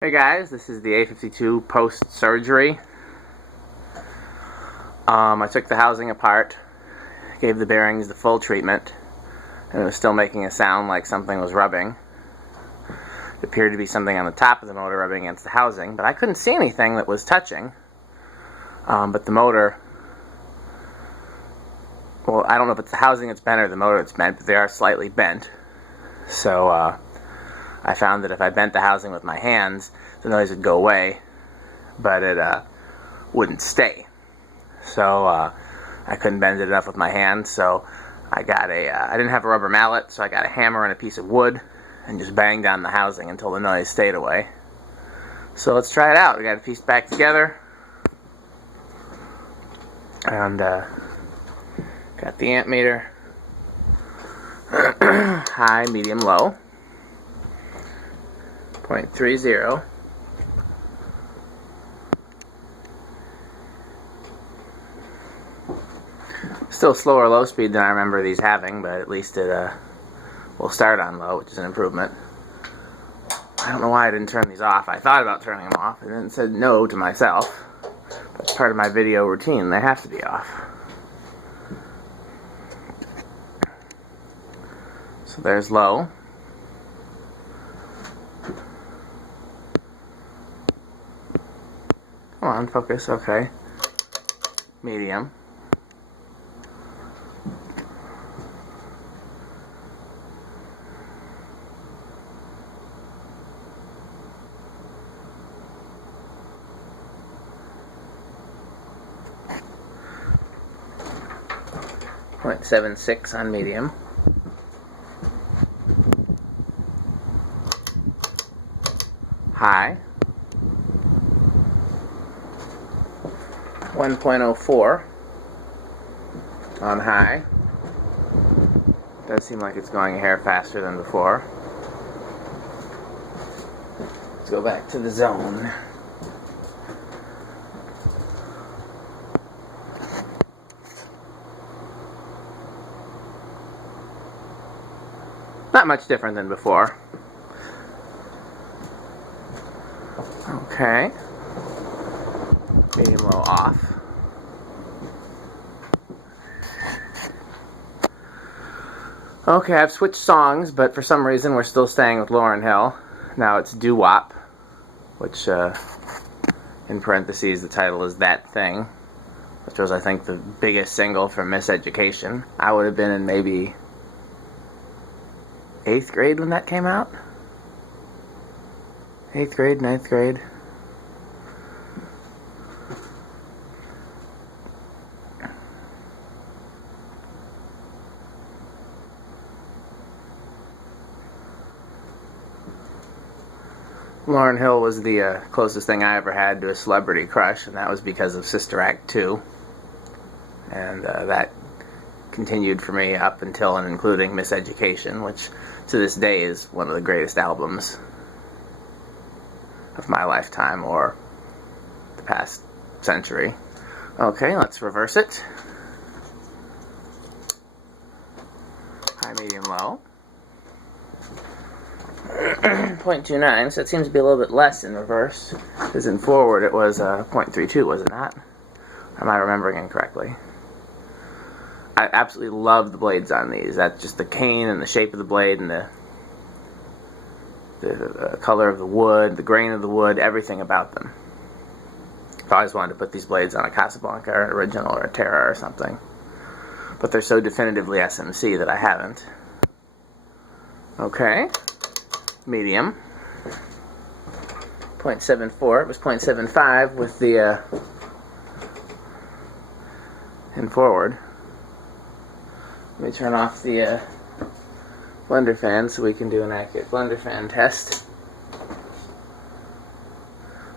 Hey guys, this is the A52 post-surgery. I took the housing apart, gave the bearings the full treatment, and it was still making a sound like something was rubbing. It appeared to be something on the top of the motor rubbing against the housing, but I couldn't see anything that was touching. But the motor, well, I don't know if it's the housing that's bent or the motor that's bent, but they are slightly bent. So I found that if I bent the housing with my hands, the noise would go away, but it wouldn't stay. So I couldn't bend it enough with my hands, so I got I didn't have a rubber mallet, so I got a hammer and a piece of wood and just banged on the housing until the noise stayed away. So let's try it out. We got it pieced back together, and got the amp meter, high, medium, low, 0.30. Still slower low speed than I remember these having, but at least it will start on low, which is an improvement. I don't know why I didn't turn these off. I thought about turning them off and then said no to myself. That's part of my video routine. They have to be off. So there's low. Come on, focus. Okay. Medium. .76 on medium. High. 1.04 on high. Does seem like it's going a hair faster than before. Let's go back to the zone. Not much different than before. Okay. Medium low off. Okay, I've switched songs, but for some reason we're still staying with Lauryn Hill. Now it's Doo Wop, which in parentheses the title is That Thing, which was I think the biggest single from Miseducation. I would have been in maybe 8th grade when that came out. 8th grade, 9th grade. Lauryn Hill was the closest thing I ever had to a celebrity crush, and that was because of Sister Act 2. And that continued for me up until and including Miseducation, which to this day is one of the greatest albums of my lifetime or the past century. Okay, let's reverse it. High, medium, low. 0.29, so it seems to be a little bit less in reverse, because in forward it was 0.32, was it not? Am I remembering incorrectly? I absolutely love the blades on these. That's just the cane and the shape of the blade and the color of the wood, the grain of the wood, everything about them. I've always wanted to put these blades on a Casablanca or an Original or a Terra or something, but they're so definitively SMC that I haven't. Okay. Medium. 0.74. It was 0.75 with the in forward. Let me turn off the blender fan so we can do an accurate blender fan test.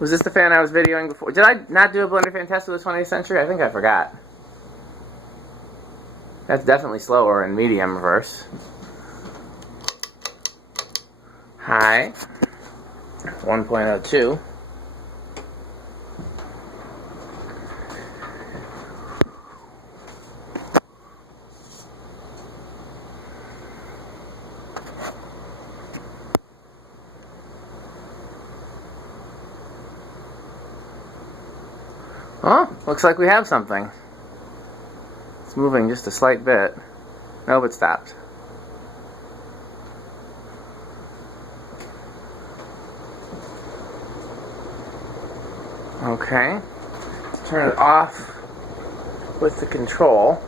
Was this the fan I was videoing before? Did I not do a blender fan test with the 20th century? I think I forgot. That's definitely slower in medium reverse. High. 1.02. Oh, looks like we have something. It's moving just a slight bit. Nope, it stopped. Okay. Turn it off with the control.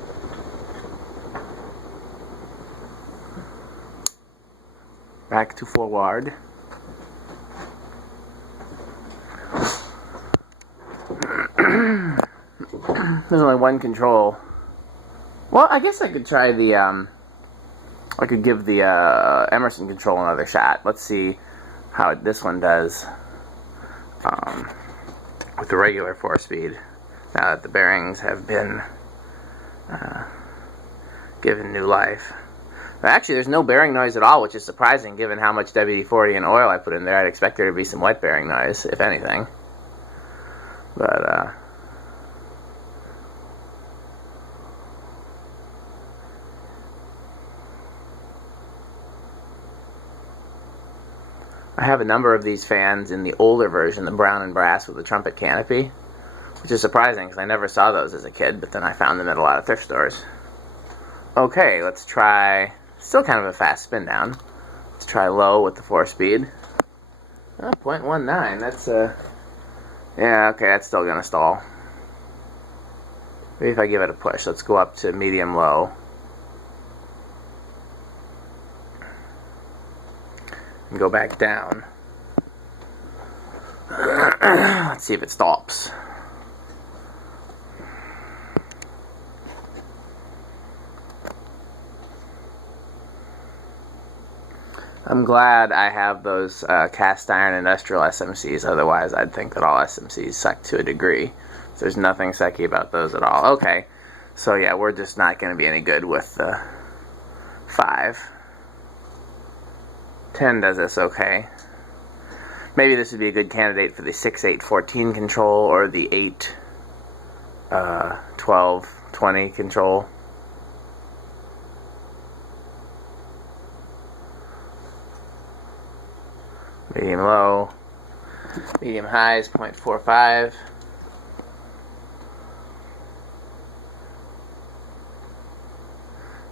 Back to forward. There's only one control. Well, I guess I could try the, I could give the Emerson control another shot. Let's see how this one does with the regular 4-speed. Now that the bearings have been given new life. But actually, there's no bearing noise at all, which is surprising given how much WD-40 and oil I put in there. I'd expect there to be some wet bearing noise, if anything. But, I have a number of these fans in the older version, the brown and brass with the trumpet canopy, which is surprising because I never saw those as a kid, but then I found them at a lot of thrift stores. Okay, let's try, still kind of a fast spin down. Let's try low with the 4-speed. Oh, 0.19, that's yeah, okay, that's still gonna stall. Maybe if I give it a push. Let's go up to medium low. And go back down. Let's see if it stops. I'm glad I have those cast iron industrial SMCs, otherwise I'd think that all SMCs suck to a degree. So there's nothing sucky about those at all. Okay, so yeah, we're just not going to be any good with the 5. 10 does this okay. Maybe this would be a good candidate for the 6-8-14 control or the 8-12-20 control. Medium low. Medium high is 0.45.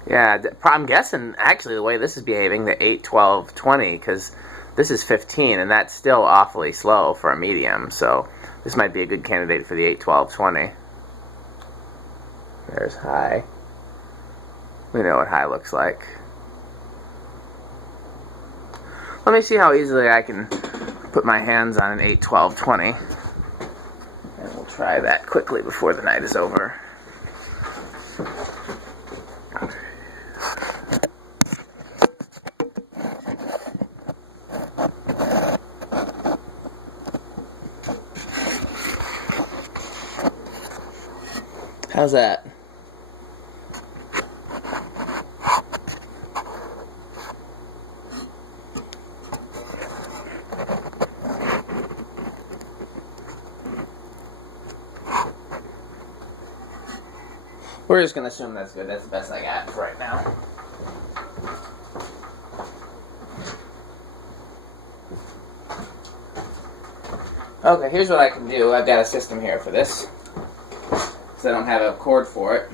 Yeah, I'm guessing actually the way this is behaving, the 8-12-20, because this is 15 and that's still awfully slow for a medium, so this might be a good candidate for the 8-12-20. There's high. We know what high looks like. Let me see how easily I can put my hands on an 8-12-20. And we'll try that quickly before the night is over. How's that? We're just going to assume that's good. That's the best I got for right now. Okay, here's what I can do. I've got a system here for this. I don't have a cord for it.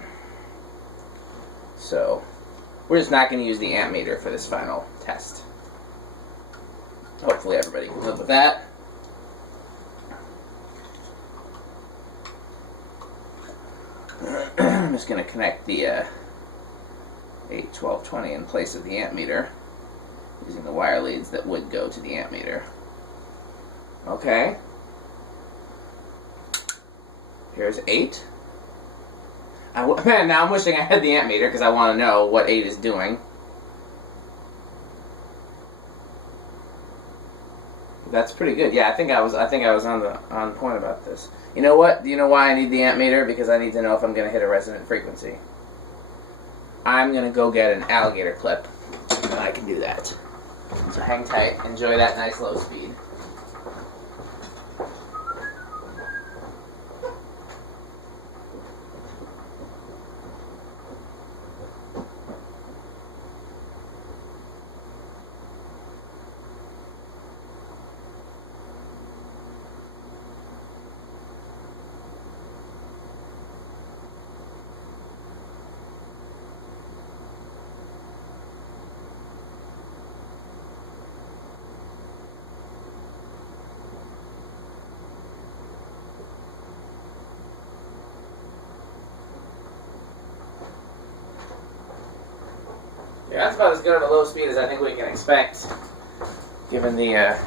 So we're just not going to use the amp meter for this final test. Hopefully everybody can live with that. I'm just going to connect the 8-12-20 in place of the amp meter using the wire leads that would go to the amp meter. Okay. Here's 8. Man, now I'm wishing I had the amp meter because I want to know what 8 is doing. That's pretty good. Yeah, I think I was on point about this. You know what? Do you know why I need the amp meter? Because I need to know if I'm going to hit a resonant frequency. I'm going to go get an alligator clip, and I can do that. So hang tight. Enjoy that nice low speed. Yeah, that's about as good of a low speed as I think we can expect, given the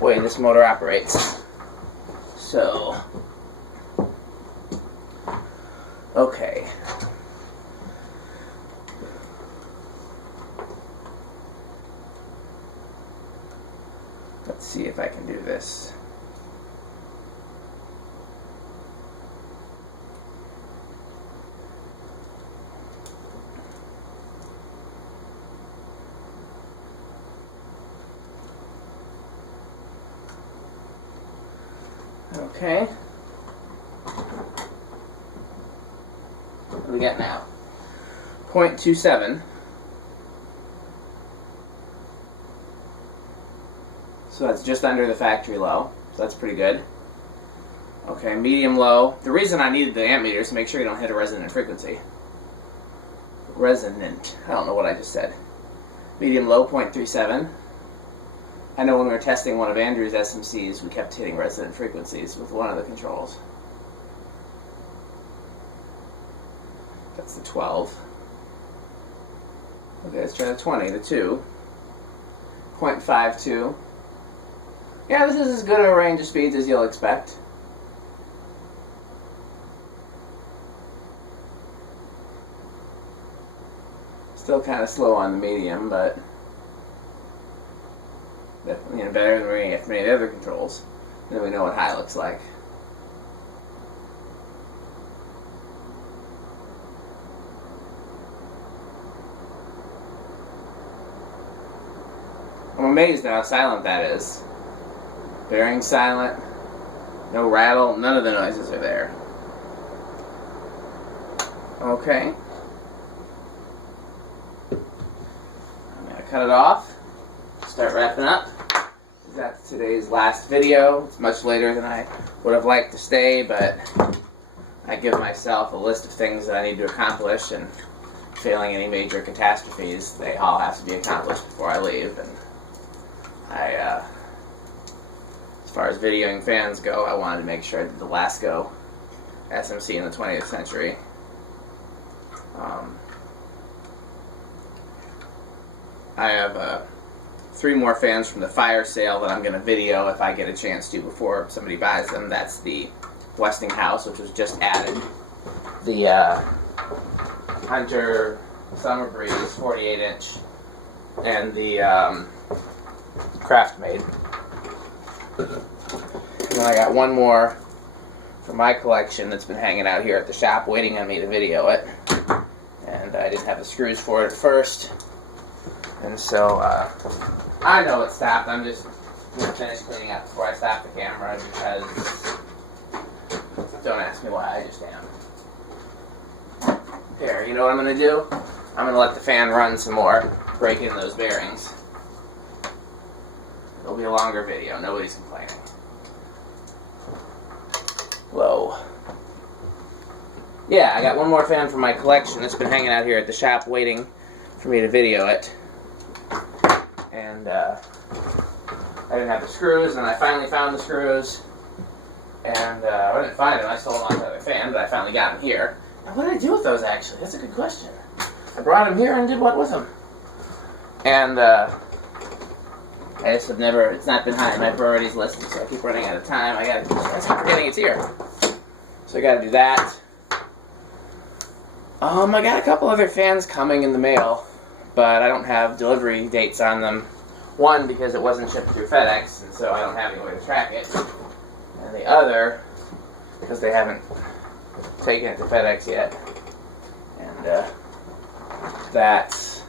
way this motor operates. So, okay. Let's see if I can do this. Okay. What do we got now? 0.27. So that's just under the factory low. So that's pretty good. Okay, medium low. The reason I needed the amp meter is to make sure you don't hit a resonant frequency. Resonant. I don't know what I just said. Medium low, 0.37. I know when we were testing one of Andrew's SMCs, we kept hitting resonant frequencies with one of the controls. That's the 12. Okay, let's try the 20, the 2. 0.52. Yeah, this is as good a range of speeds as you'll expect. Still kind of slow on the medium, but you know, better than we have many of the other controls. Then we know what high looks like. I'm amazed at how silent that is. Bearing silent, no rattle, none of the noises are there. Okay. I'm going to cut it off, start wrapping up. That's today's last video. It's much later than I would have liked to stay, but I give myself a list of things that I need to accomplish, and failing any major catastrophes, they all have to be accomplished before I leave. And as far as videoing fans go, I wanted to make sure I did the Lasco SMC in the 20th century. I have 3 more fans from the fire sale that I'm going to video if I get a chance to before somebody buys them. That's the Westinghouse, which was just added. The Hunter Summer Breeze 48-inch. And the Craft Made. And then I got one more from my collection that's been hanging out here at the shop waiting on me to video it. And I didn't have the screws for it at first. And so, I know it stopped. I'm just going to finish cleaning up before I stop the camera because, don't ask me why, I just am. Here, you know what I'm going to do? I'm going to let the fan run some more, break in those bearings. It'll be a longer video, nobody's complaining. Whoa. Yeah, I got one more fan from my collection that's been hanging out here at the shop waiting for me to video it. And I didn't have the screws, and I finally found the screws. And I didn't find them, I stole them off the other fan, but I finally got them here. Now, what did I do with those, actually? That's a good question. I brought them here and did what with them? And I just have never, it's not been high on my priorities list, so I keep running out of time. I keep forgetting it's here. So I gotta do that. I got a couple other fans coming in the mail, but I don't have delivery dates on them. One, because it wasn't shipped through FedEx, and so I don't have any way to track it. And the other, because they haven't taken it to FedEx yet. And that's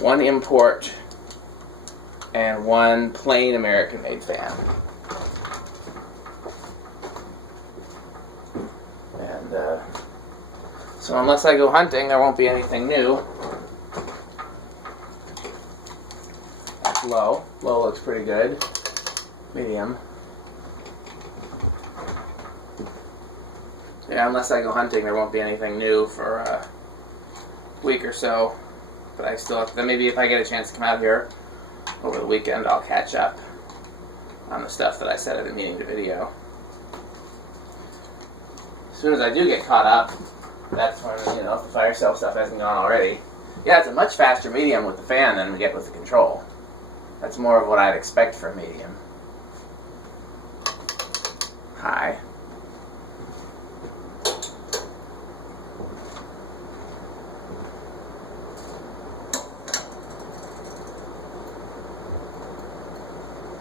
one import and one plain American-made fan. And so unless I go hunting, there won't be anything new. That's low. Low looks pretty good. Medium. Yeah, unless I go hunting, there won't be anything new for a week or so. But I still have to, maybe if I get a chance to come out here over the weekend, I'll catch up on the stuff that I said I've been meaning to video. As soon as I do get caught up, that's when, you know, if the fire sale stuff hasn't gone already, Yeah, it's a much faster medium with the fan than we get with the control. That's more of what I'd expect for a medium. High.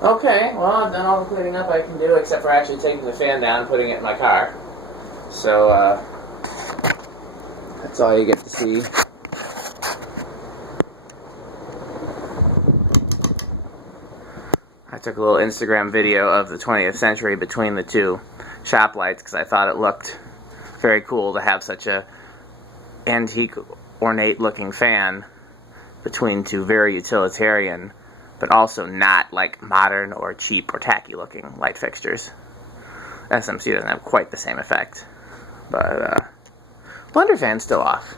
Okay, well, I've done all the cleaning up I can do, except for actually taking the fan down and putting it in my car. So, that's all you get to see. I took a little Instagram video of the 20th century between the two shop lights because I thought it looked very cool to have such a antique, ornate-looking fan between two very utilitarian, but also not like modern or cheap or tacky-looking light fixtures. SMC doesn't have quite the same effect, but blender fan's still off.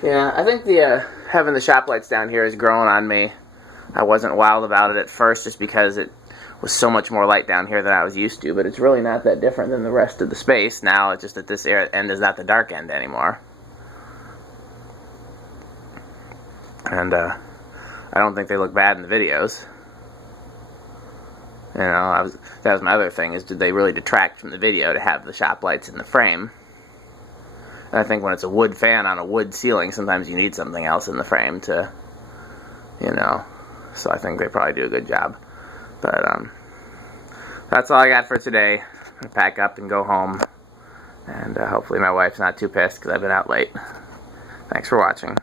Yeah, I think the having the shop lights down here is growing on me. I wasn't wild about it at first just because it was so much more light down here than I was used to, but it's really not that different than the rest of the space. Now it's just that this end is not the dark end anymore. And I don't think they look bad in the videos. You know, that was my other thing, is did they really detract from the video to have the shop lights in the frame? And I think when it's a wood fan on a wood ceiling, sometimes you need something else in the frame to, you know, so I think they probably do a good job. But that's all I got for today. I'm going to pack up and go home, and hopefully my wife's not too pissed because I've been out late. Thanks for watching.